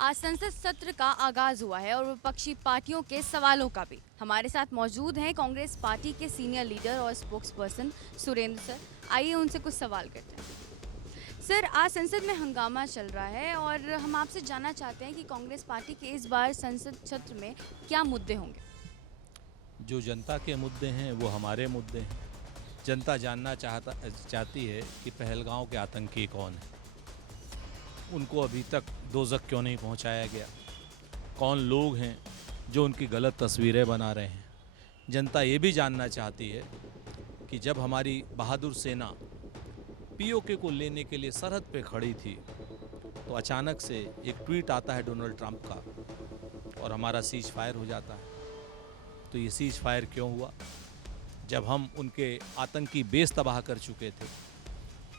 आज संसद सत्र का आगाज हुआ है और विपक्षी पार्टियों के सवालों का भी। हमारे साथ मौजूद हैं कांग्रेस पार्टी के सीनियर लीडर और स्पोक्स पर्सन सुरेंद्र सर। आइए उनसे कुछ सवाल करते हैं। सर, आज संसद में हंगामा चल रहा है और हम आपसे जानना चाहते हैं कि कांग्रेस पार्टी के इस बार संसद सत्र में क्या मुद्दे होंगे। जो जनता के मुद्दे हैं वो हमारे मुद्दे हैं। जनता जानना चाहती है कि पहलगांव के आतंकी कौन है, उनको अभी तक दोज़ख क्यों नहीं पहुंचाया गया, कौन लोग हैं जो उनकी गलत तस्वीरें बना रहे हैं। जनता ये भी जानना चाहती है कि जब हमारी बहादुर सेना पीओके को लेने के लिए सरहद पे खड़ी थी तो अचानक से एक ट्वीट आता है डोनाल्ड ट्रंप का और हमारा सीज फायर हो जाता है। तो ये सीज फायर क्यों हुआ? जब हम उनके आतंकी बेस तबाह कर चुके थे,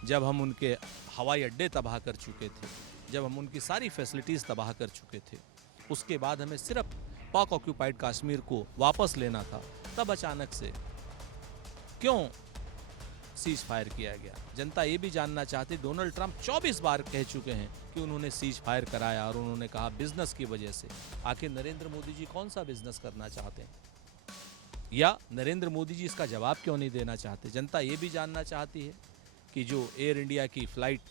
जब हम उनके हवाई अड्डे तबाह कर चुके थे, जब हम उनकी सारी फैसिलिटीज़ तबाह कर चुके थे, उसके बाद हमें सिर्फ पाक ऑक्यूपाइड कश्मीर को वापस लेना था, तब अचानक से क्यों सीज फायर किया गया? जनता ये भी जानना चाहती। डोनाल्ड ट्रंप 24 बार कह चुके हैं कि उन्होंने सीज फायर कराया और उन्होंने कहा बिजनेस की वजह से। आखिर नरेंद्र मोदी जी कौन सा बिजनेस करना चाहते हैं, या नरेंद्र मोदी जी इसका जवाब क्यों नहीं देना चाहते? जनता ये भी जानना चाहती है कि जो एयर इंडिया की फ़्लाइट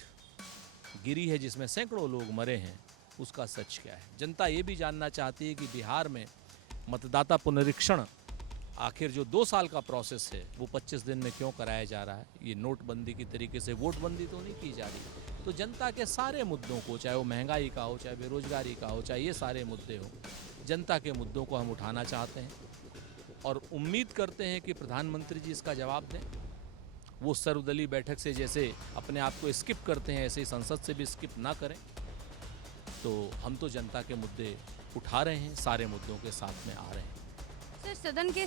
गिरी है जिसमें सैकड़ों लोग मरे हैं, उसका सच क्या है? जनता ये भी जानना चाहती है कि बिहार में मतदाता पुनरीक्षण आखिर जो 2 साल का प्रोसेस है वो 25 दिन में क्यों कराया जा रहा है? ये नोटबंदी की तरीके से वोटबंदी तो नहीं की जा रही। तो जनता के सारे मुद्दों को, चाहे वो महंगाई का हो, चाहे बेरोजगारी का हो, चाहे ये सारे मुद्दे हो, जनता के मुद्दों को हम उठाना चाहते हैं और उम्मीद करते हैं कि प्रधानमंत्री जी इसका जवाब दें। वो सर्वदलीय बैठक से जैसे अपने आप को स्किप करते हैं, ऐसे ही संसद से भी स्किप ना करें। तो हम तो जनता के मुद्दे उठा रहे हैं, सारे मुद्दों के साथ में आ रहे हैं। सर, सदन के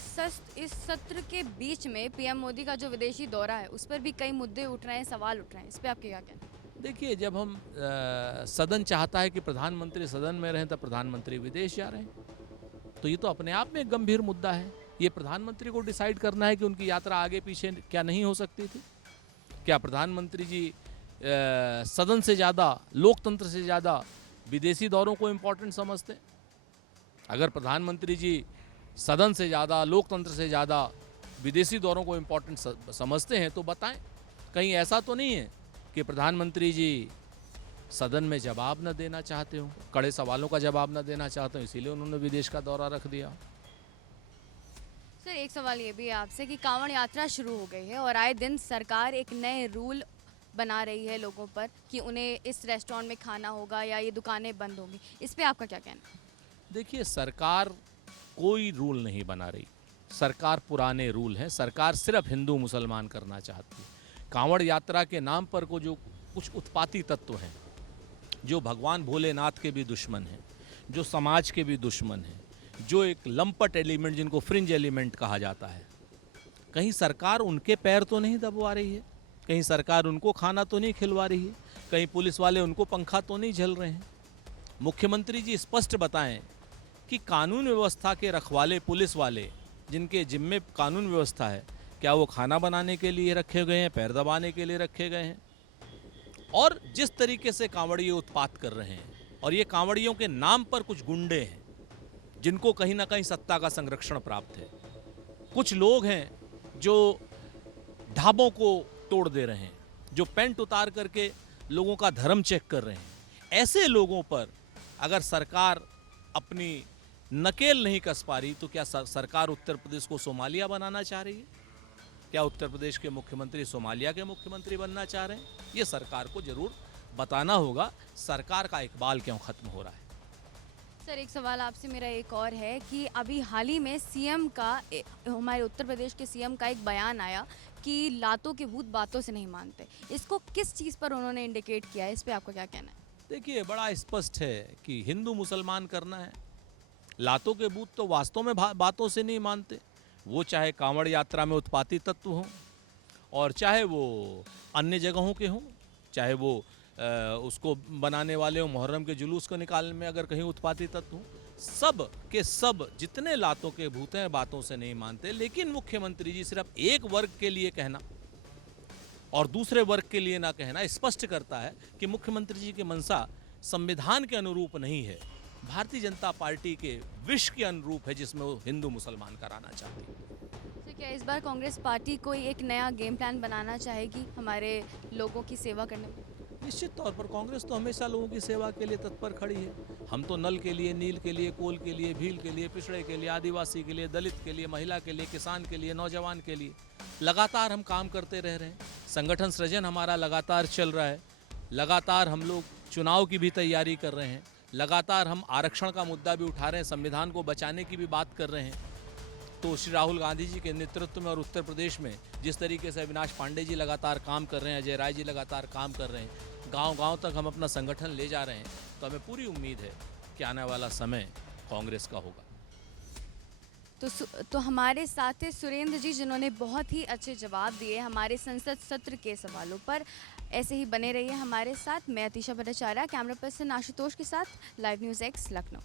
इस सत्र के बीच में पीएम मोदी का जो विदेशी दौरा है उस पर भी कई मुद्दे उठ रहे हैं, सवाल उठ रहे हैं। इस पर आपके क्या कहना है? देखिए, जब हम सदन चाहता है कि प्रधानमंत्री सदन में रहें, तब प्रधानमंत्री विदेश जा रहे हैं, तो ये तो अपने आप में एक गंभीर मुद्दा है। ये प्रधानमंत्री को डिसाइड करना है कि उनकी यात्रा आगे पीछे क्या नहीं हो सकती थी। क्या प्रधानमंत्री जी सदन से ज़्यादा, लोकतंत्र से ज़्यादा विदेशी दौरों को इम्पोर्टेंट समझते? अगर प्रधानमंत्री जी सदन से ज़्यादा, लोकतंत्र से ज़्यादा विदेशी दौरों को इम्पोर्टेंट समझते हैं तो बताएं। कहीं ऐसा तो नहीं है कि प्रधानमंत्री जी सदन में जवाब न देना चाहते हो, कड़े सवालों का जवाब न देना चाहते हो, इसीलिए उन्होंने विदेश का दौरा रख दिया। सर, एक सवाल ये भी है आपसे कि कांवड़ यात्रा शुरू हो गई है और आए दिन सरकार एक नए रूल बना रही है लोगों पर कि उन्हें इस रेस्टोरेंट में खाना होगा या ये दुकानें बंद होंगी। इस पे आपका क्या कहना है? देखिए, सरकार कोई रूल नहीं बना रही। सरकार पुराने रूल हैं। सरकार सिर्फ हिंदू मुसलमान करना चाहती है। कांवड़ यात्रा के नाम पर को जो कुछ उत्पाती तत्व हैं, जो भगवान भोलेनाथ के भी दुश्मन हैं, जो समाज के भी दुश्मन हैं, जो एक लंपट एलिमेंट जिनको फ्रिंज एलिमेंट कहा जाता है, कहीं सरकार उनके पैर तो नहीं दबवा रही है? कहीं सरकार उनको खाना तो नहीं खिलवा रही है? कहीं पुलिस वाले उनको पंखा तो नहीं झल रहे हैं? मुख्यमंत्री जी स्पष्ट बताएं कि कानून व्यवस्था के रखवाले पुलिस वाले, जिनके जिम्मे कानून व्यवस्था है, क्या वो खाना बनाने के लिए रखे गए हैं, पैर दबाने के लिए रखे गए हैं? और जिस तरीके से कांवड़िए उत्पात कर रहे हैं, और ये कांवड़ियों के नाम पर कुछ गुंडे हैं जिनको कहीं ना कहीं सत्ता का संरक्षण प्राप्त है। कुछ लोग हैं जो ढाबों को तोड़ दे रहे हैं, जो पेंट उतार करके लोगों का धर्म चेक कर रहे हैं। ऐसे लोगों पर अगर सरकार अपनी नकेल नहीं कस पा रही तो क्या सरकार उत्तर प्रदेश को सोमालिया बनाना चाह रही है? क्या उत्तर प्रदेश के मुख्यमंत्री सोमालिया के मुख्यमंत्री बनना चाह रहे हैं? ये सरकार को जरूर बताना होगा सरकार का इकबाल क्यों खत्म हो रहा है। सर, एक सवाल आपसे मेरा एक और है कि अभी हाल ही में सीएम का, हमारे उत्तर प्रदेश के सीएम का एक बयान आया कि लातों के भूत बातों से नहीं मानते। इसको किस चीज़ पर उन्होंने इंडिकेट किया है? इस पे आपका क्या कहना है? देखिए, बड़ा स्पष्ट है कि हिंदू मुसलमान करना है। लातों के भूत तो वास्तव में बातों से नहीं मानते। वो चाहे कांवड़ यात्रा में उत्पाती तत्व हों, और चाहे वो अन्य जगहों के हों, चाहे वो उसको बनाने वाले हो, मुहर्रम के जुलूस को निकालने में अगर कहीं उत्पाती तत्व हों, सब के सब जितने लातों के भूत हैं बातों से नहीं मानते। लेकिन मुख्यमंत्री जी सिर्फ एक वर्ग के लिए कहना और दूसरे वर्ग के लिए ना कहना स्पष्ट करता है कि मुख्यमंत्री जी की मंशा संविधान के अनुरूप नहीं है, भारतीय जनता पार्टी के विश के अनुरूप है, जिसमें वो हिंदू मुसलमान कराना चाहती है। तो क्या इस बार कांग्रेस पार्टी कोई एक नया गेम प्लान बनाना चाहेगी हमारे लोगों की सेवा करने में? निश्चित तौर पर कांग्रेस तो हमेशा लोगों की सेवा के लिए तत्पर खड़ी है। हम तो नल के लिए, नील के लिए, कोल के लिए, भील के लिए, पिछड़े के लिए, आदिवासी के लिए, दलित के लिए, महिला के लिए, किसान के लिए, नौजवान के लिए लगातार हम काम करते रह रहे हैं। संगठन सृजन हमारा लगातार चल रहा है। लगातार हम लोग चुनाव की भी तैयारी कर रहे हैं। लगातार हम आरक्षण का मुद्दा भी उठा रहे हैं, संविधान को बचाने की भी बात कर रहे हैं। तो श्री राहुल गांधी जी के नेतृत्व में और उत्तर प्रदेश में जिस तरीके से अविनाश पांडे जी लगातार काम कर रहे हैं, अजय राय जी लगातार काम कर रहे हैं, गांव-गांव तक हम अपना संगठन ले जा रहे हैं, तो हमें पूरी उम्मीद है कि आने वाला समय कांग्रेस का होगा। तो हमारे साथ थे सुरेंद्र जी, जिन्होंने बहुत ही अच्छे जवाब दिए हमारे संसद सत्र के सवालों पर। ऐसे ही बने रहिए हमारे साथ। मैं अतीशा भट्टाचार्य, कैमरा पर्सन आशुतोष के साथ, लाइव न्यूज़ एक्स लखनऊ।